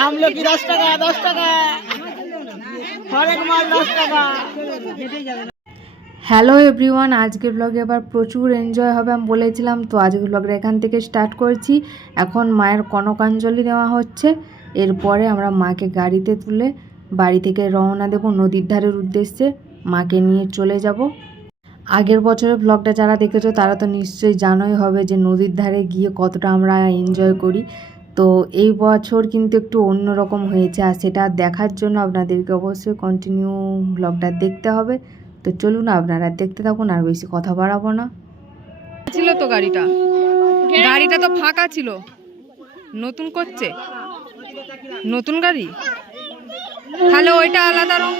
আমলকি দশ টাকা দশ টাকা। হরেক মাল দশ টাকা। হ্যালো এভরিওয়ান, আজকের ব্লগে আবার প্রচুর এনজয় হবে আমি বলেছিলাম, তো আজকের ব্লগটা এখান থেকে স্টার্ট করছি। এখন মায়ের কনকাঞ্জলি দেওয়া হচ্ছে, এরপরে আমরা মাকে গাড়িতে তুলে বাড়ি থেকে রওনা দেব নদীর ধারের উদ্দেশ্যে, মাকে নিয়ে চলে যাব। আগের বছরের ব্লগটা যারা দেখেছ তারা তো নিশ্চয়ই জানোই হবে যে নদীর ধারে গিয়ে কতটা আমরা এনজয় করি। তো এই বছর কিন্তু একটু অন্যরকম হয়েছে আর সেটা দেখার জন্য আপনাদেরকে অবশ্যই কন্টিনিউ ব্লগটা দেখতে হবে। তো চলুন আপনারা দেখতে থাকুন, আর বেশি কথা বাড়াবো না। ছিল তো গাড়িটা। গাড়িটা তো ফাঁকা ছিল। নতুন করছে। নতুন গাড়ি? তাহলে ওইটা আলাদা রং।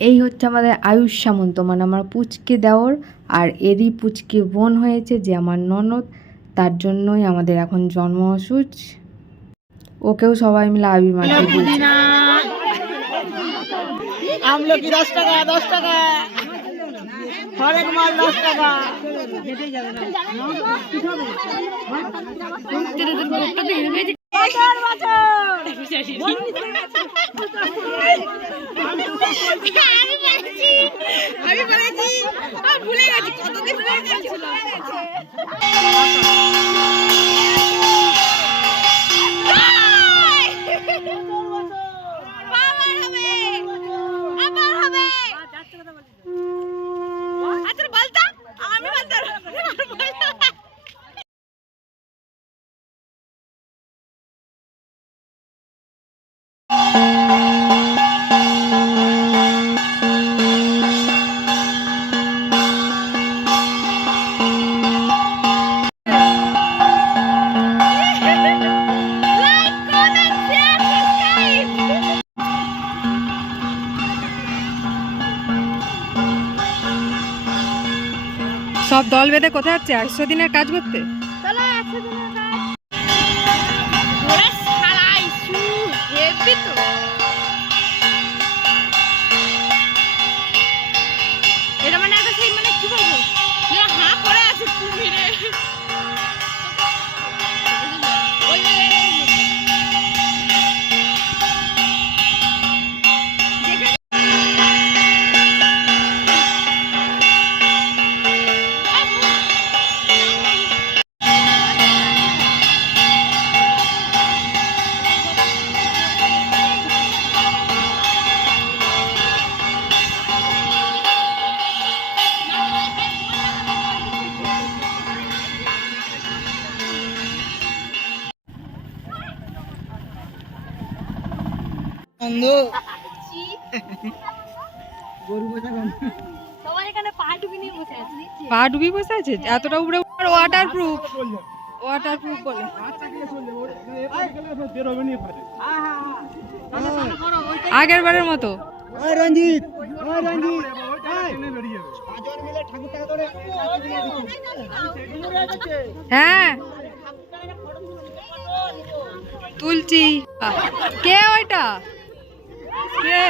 এই হচ্ছে আমাদের আয়ুষ সামন্ত মানে আমার পুচকে দেওর আর এরই পুচকে বোন হয়েছে যে আমার ননদ তার জন্যই আমাদের এখন জন্ম অসুচ ওকেও সবাই মিলে আবির মাখিয়ে দিয়েছে আমলকি দশ টাকা দশ টাকা। হরেক মাল দশ টাকা। আমি বলেছি ভুলে গেছি কতদিন ভুলে গেছিল বেঁধে কোথায় যাচ্ছে একশো দিনের কাজ করতে? গরু বসে পা ডুবি বসে আছে এতটা উপরে ওয়াটার প্রুফ ওয়াটার প্রুফ বলে। আগের বারের মতো। রঞ্জিত হ্যাঁ। তুলছি। কে ওইটা? কে?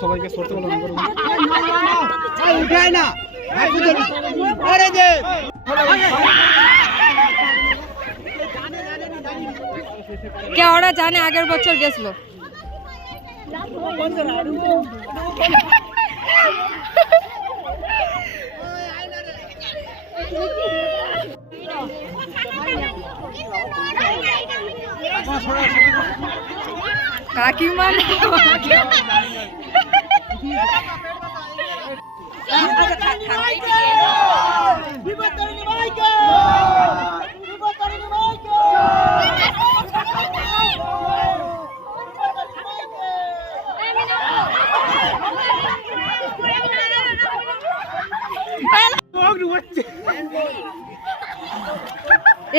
সবাইকে বলো উঠায় না কে ওরা জানে আগের বছর গেছিল। বিপত্তারিণী মাইকে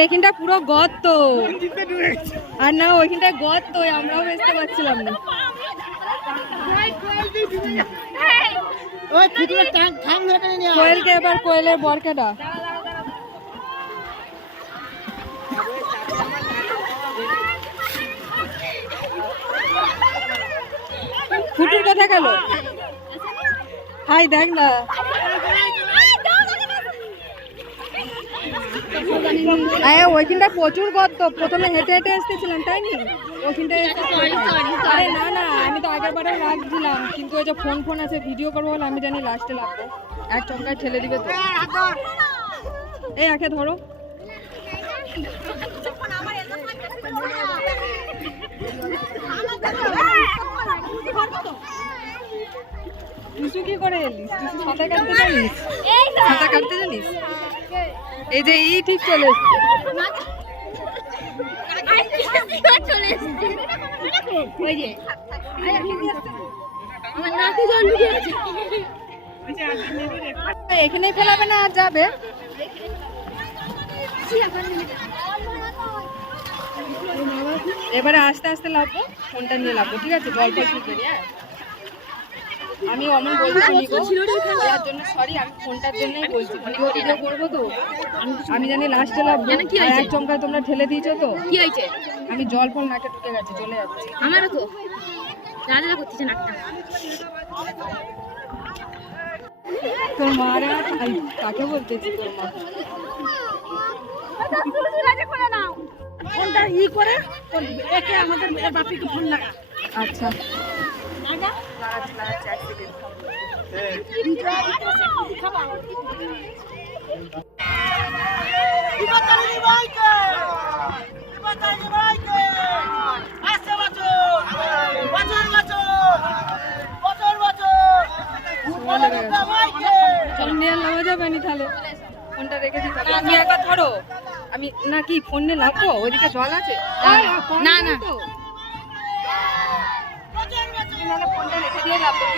এখানটা পুরো গর্ত। আর না ওইখানটা গর্ত আমরাও বেচতে পারছিলাম না। কোয়েলকে এবার কোয়েলের বরকেটা। ফুটুর কথা গেল। হাই দেখ না। আরে ওইখানটা প্রচুর গর্ত। প্রথমে হেঁটে হেঁটে এসেছিলাম তাই নি? ওইখানটা আরে না না আমি তো আগের বারে রাখছিলাম কিন্তু ওই যে ফোন ফোন আছে ভিডিও করব বলে আমি জানি লাস্টে লাগবো। এক চমকায় ঠেলে দিবে তো। এই আখে ধরো। টুসু কি করে এলিস সাঁতার কাটতে জানিস? সাঁতার কাটতে জানিস? এই যে এই ঠিক চলে এসছে। এখানে ফেলাবে না, আর যাবে। এবারে আস্তে আস্তে লাভবো ফোনটা নিয়ে লাভবো ঠিক আছে? ফল ঠিক করি হ্যাঁ আমি অমন বলছি বলার জন্য সরি আমি ফোনটার জন্যই বলছি। ভিডিও ভিডিও করব তো। আমি জানি লাস্টে লাভবো আর এক চমকায় তোমরা ঠেলে দিয়েছ তো? কি হয়েছে? আমি জল ফল নাকে ঢুকে গেছে চলে যাচ্ছে। আমারও তো। রাজা করতেছে নাকটা। তোর মারা কাকে বলতেছি তোর মা? ফোনটা ই করে একে আমাদের বাপিকে ফোন লাগা। আচ্ছা। চল নিয়ে লাভা যাবে নি তাহলে। ফোনটা রেখে দিতে। তুমি একবার ধরো। আমি না কি ফোন নিয়ে লাভবো ওইদিকে জল আছে? না, না। তো। তুমি নাহলে ফোনটা রেখে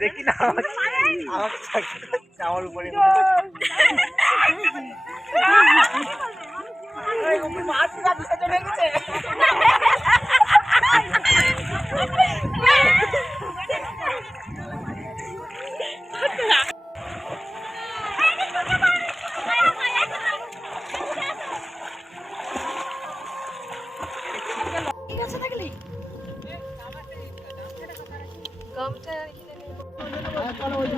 দেখি না চাওয়ার উপরে গামছা কিনে ওই